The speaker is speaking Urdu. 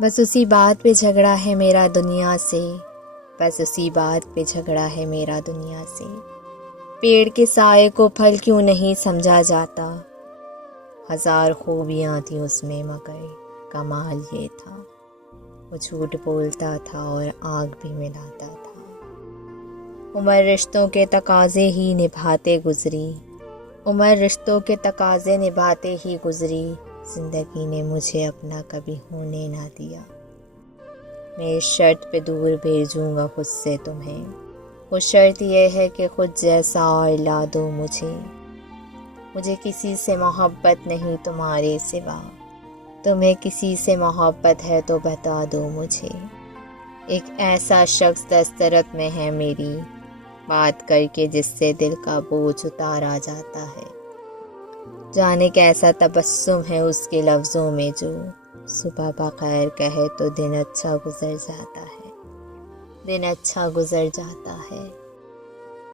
بس اسی بات پہ جھگڑا ہے میرا دنیا سے، بس اسی بات پہ جھگڑا ہے میرا دنیا سے۔ پیڑ کے سائے کو پھل کیوں نہیں سمجھا جاتا، ہزار خوبیاں تھیں اس میں مگر کمال یہ تھا، وہ جھوٹ بولتا تھا اور آگ بھی ملاتا تھا۔ عمر رشتوں کے تقاضے ہی نبھاتے گزری، عمر رشتوں کے تقاضے نبھاتے ہی گزری، زندگی نے مجھے اپنا کبھی ہونے نہ دیا۔ میں اس شرط پہ دور بھیجوں گا خود سے تمہیں، وہ شرط یہ ہے کہ خود جیسا اور لا دو مجھے کسی سے محبت نہیں تمہارے سوا، تمہیں کسی سے محبت ہے تو بتا دو مجھے۔ ایک ایسا شخص دسترت میں ہے میری، بات کر کے جس سے دل کا بوجھ اتارا جاتا ہے۔ جانے کیسا تبسم ہے اس کے لفظوں میں جو صبح بخیر کہے تو دن اچھا گزر جاتا ہے، دن اچھا گزر جاتا ہے۔